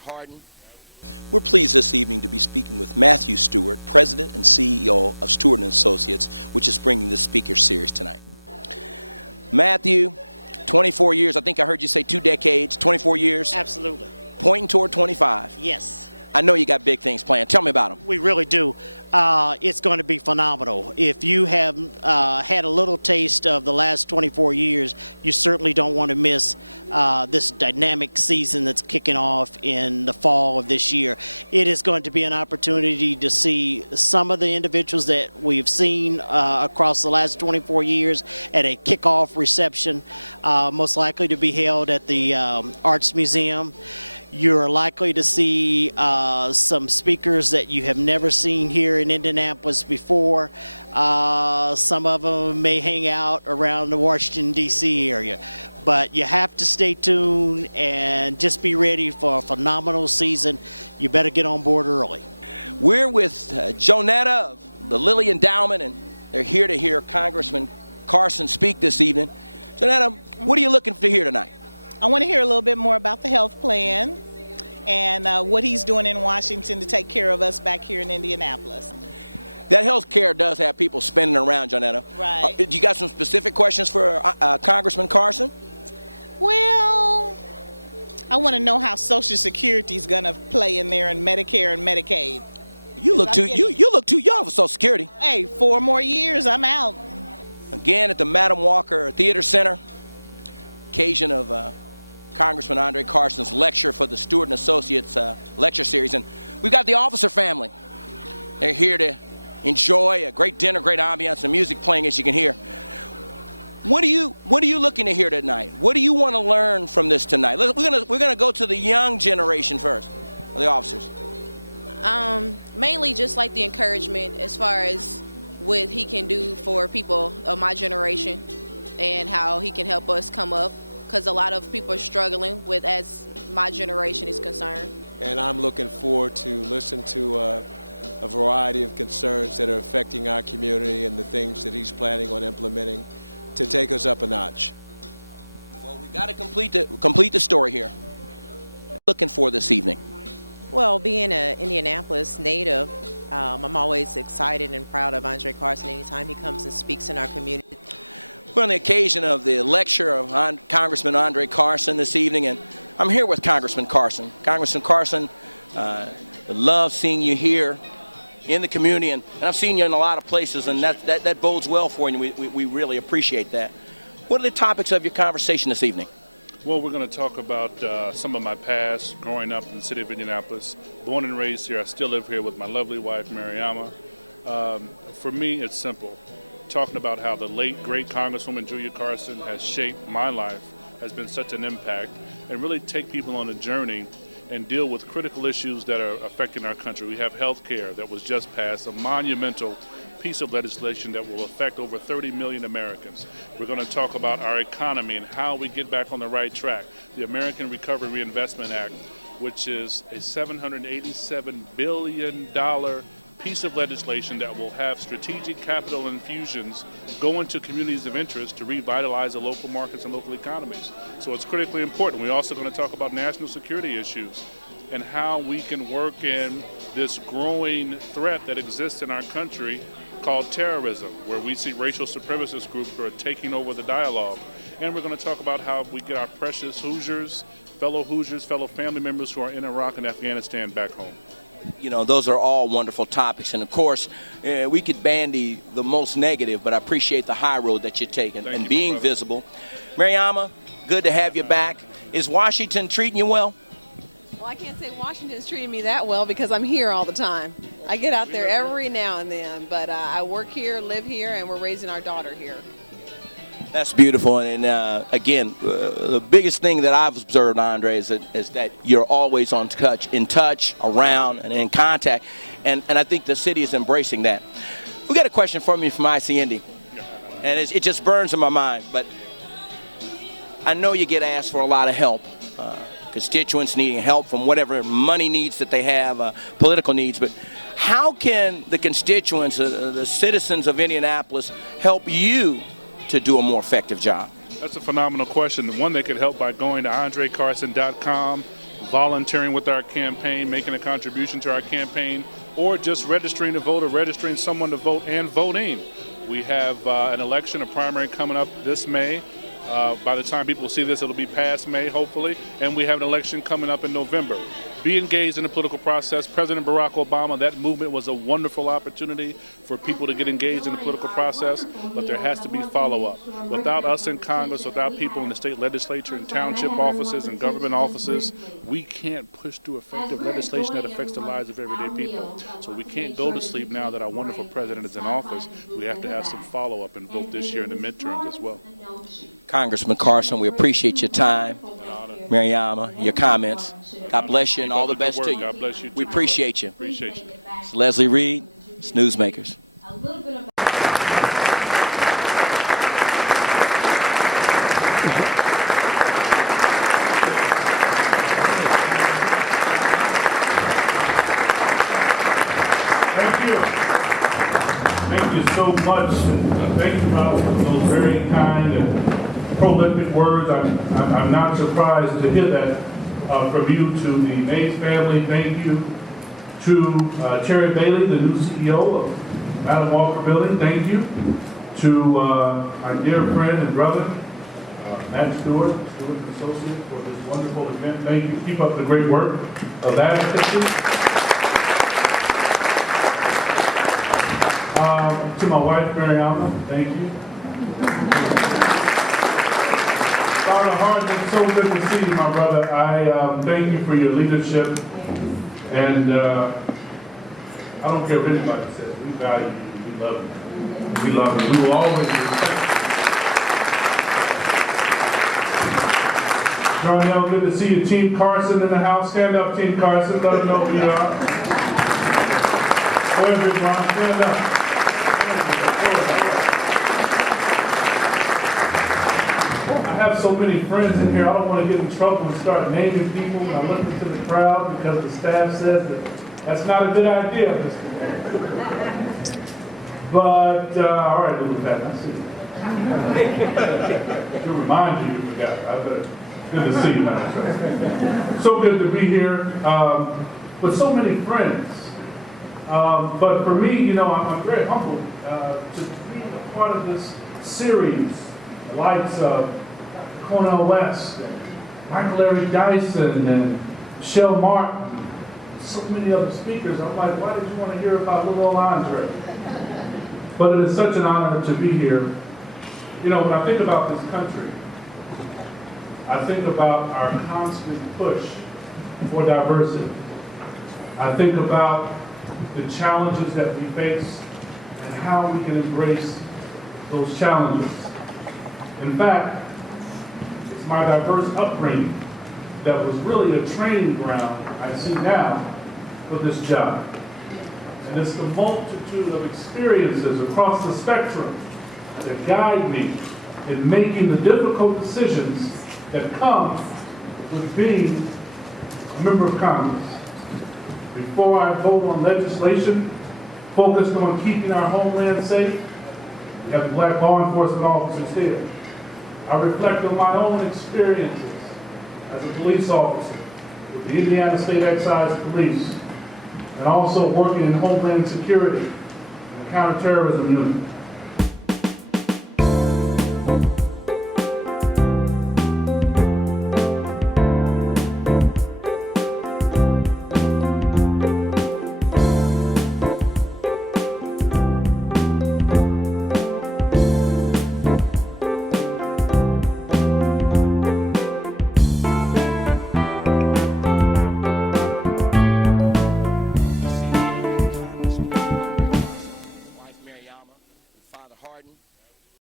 Harden. We're pleased this evening to be speaking with Matthew Stewart, President and CEO of Stewart & Associates, which is bringing this speaker series tonight. Matthew, 24 years, I think I heard you say 2 decades, 24 years? Absolutely. Pointing toward 25. Yes. I know you got big things planned. Tell me about them. We really do. It's going to be phenomenal. If you have had a little taste of the last 24 years, you certainly don't want to miss this dynamic season that's kicking off in the fall of this year. It is going to be an opportunity to see some of the individuals that we've seen across the last 24 years at a kickoff reception, most likely to be held at the Arts Museum. You're likely to see some speakers that you have never seen here in Indianapolis before. Some of them may hang out around the Washington, D.C. area. But you have to stay tuned and just be ready for a phenomenal season. You better get on board early. We're with Jonetta of the Lilly Endowment, and they're here to hear Congressman Carson speak this evening. Jonetta, what are you looking to hear tonight? I want to hear a little bit more about the health plan and what he's doing in Washington to take care of us back here in Indianapolis. That health care does have people spinning around, Jonetta. Right. Do you got some specific questions for Congressman Carson? Well, I want to know how Social Security is going to play in there, and Medicare and Medicaid. You look too young for Social Security. Hey, 4 more years, I'm out. Again at the Madam Walker Theater Center, occasion of Congressman Andre Carson's lecture for the Stewart & Associates lecture series. And we've got the officer family. They're here to enjoy a great dinner, great ambiance, and music playing, as you can hear. What are you looking to hear tonight? What do you want to learn from this tonight? We're gonna go to the young generation first, the officers. Mainly just like the encouragement as far as what he can do for people of my generation and how he can help us come up, because a lot of people are struggling with as my generation is concerned. And I'm looking forward to listen to a variety of concerns that are affecting our community and the things that he's planning on implementing to take us up a notch. Well, we've got to complete the story here. Looking for this evening. Well, being an Indianapolis native, I'm always excited and proud of Andre Carson anytime he comes and speaks in our community. We're on the occasion of the lecture of Congressman Andre Carson this evening, and I'm here with Congressman Carson. Congressman Carson, love seeing you here in the community, and I've seen you in a lot of places, and that bodes well for you, and we really appreciate that. What are the topics of your conversation this evening? Well, we're going to talk about some of my past growing up in the city of Indianapolis. Born and raised here, I still live here with my lovely wife, Mariama. For me, it's simple. Talking about how the late, great Congresswoman Julia Carson has shaped my life, has been such an impact, and really take people on a journey and deal with critical issues that are affecting our country. We have health care that was just passed, a monumental piece of legislation that will affect over 30 million Americans. We're going to talk about our economy and how we get back on the right track. The American Recovery Reinvestment Act, which is a $787 billion piece of legislation that will have strategic capital infusions go into communities of interest to revitalize the local markets and local economies. So it's critically important. We're also going to talk about national security issues and how we can work in this growing threat that exists in our country called terrorism, where we see racial supremacist groups who are taking over the dialogue. And we're going to talk about how we get our precious Hoosiers, fellow family members who are in Iraq and Afghanistan back home. You know, those are all wonderful topics, and of course, we could bandy the most negative, but I appreciate the high road that you're taking and being visible. Mariama, good to have you back. Is Washington treating you well? Well, I can't say Washington's treating me that well because I'm here all the time. I get out there every now and then, but I work here, live here, and we're raising our daughter here. That's beautiful, and again, the biggest thing that I've observed, Andre, is that you're always in touch, around, and in contact, and I think the city is embracing that. We got a question from you from IC Indy, and it just burns in my mind, but I know you get asked for a lot of help, constituents needing help from whatever money needs that they have, political needs, but how can the constituents, the citizens of Indianapolis, help you to do a more effective job? That's a phenomenal question. One, they could help by going to andrecarson.com volunteering with our campaign, making a contribution to our campaign, or just registering to vote or registering someone to vote and voting. We have an election, a primary coming up this May. By the time people see this, it'll be past May, hopefully, and we have an election coming up in November. Be engaged in the political process. President Barack Obama, that movement was a wonderful opportunity for people to get engaged in the political process, but there has to be follow-up. Without us in Congress, without people in the state legislature and township offices and government offices, we can't push through effective legislation that affects the lives of everyday people. So we can't go to sleep now that our wonderful president is in office. We have to have some follow-up and vote this year in the midterms as well. Congressman Carson, we appreciate your time. Mariama, your comments. God bless you and all the best to you. God bless you too. We appreciate you. Appreciate you. It's Leslie Reed, it's Newsmakers. Thank you. Thank you so much. Thank you, Ralph, for those very kind and prolific words. I'm not surprised to hear that from you. To the Mays family, thank you. To Terry Bailey, the new CEO of Madam Walker Building, thank you. To my dear friend and brother, Matt Stewart Associate, for this wonderful event. Thank you. Keep up the great work of advocacy. To my wife, Mariama, thank you. Father Hardman, so good to see you, my brother. I thank you for your leadership, and I don't care what anybody says. We value you. We love you. We love you. We will always respect you. Darnell, good to see you. Team Carson in the house. Stand up, Team Carson. Let them know who you are. Go ahead, Big Ron. Stand up. I have so many friends in here, I don't want to get in trouble and start naming people when I look into the crowd because the staff says that that's not a good idea, Mr. Mayor. But, all right, little Pat, I see you. To remind you, you forgot. Good to see you, man. So good to be here. But so many friends. But for me, you know, I'm very humbled to be a part of this series, the likes of Cornel West, and Michael Larry Dyson, and Michelle Martin, so many other speakers. I'm like, why did you want to hear about little old Andre? But it is such an honor to be here. You know, when I think about this country, I think about our constant push for diversity. I think about the challenges that we face and how we can embrace those challenges. In fact, it's my diverse upbringing that was really a training ground I see now for this job. And it's the multitude of experiences across the spectrum that guide me in making the difficult decisions that come with being a member of Congress. Before I vote on legislation focused on keeping our homeland safe, we have the black law enforcement officers here. I reflect on my own experiences as a police officer with the Indiana State Excise Police, and also working in Homeland Security and the Counterterrorism Unit.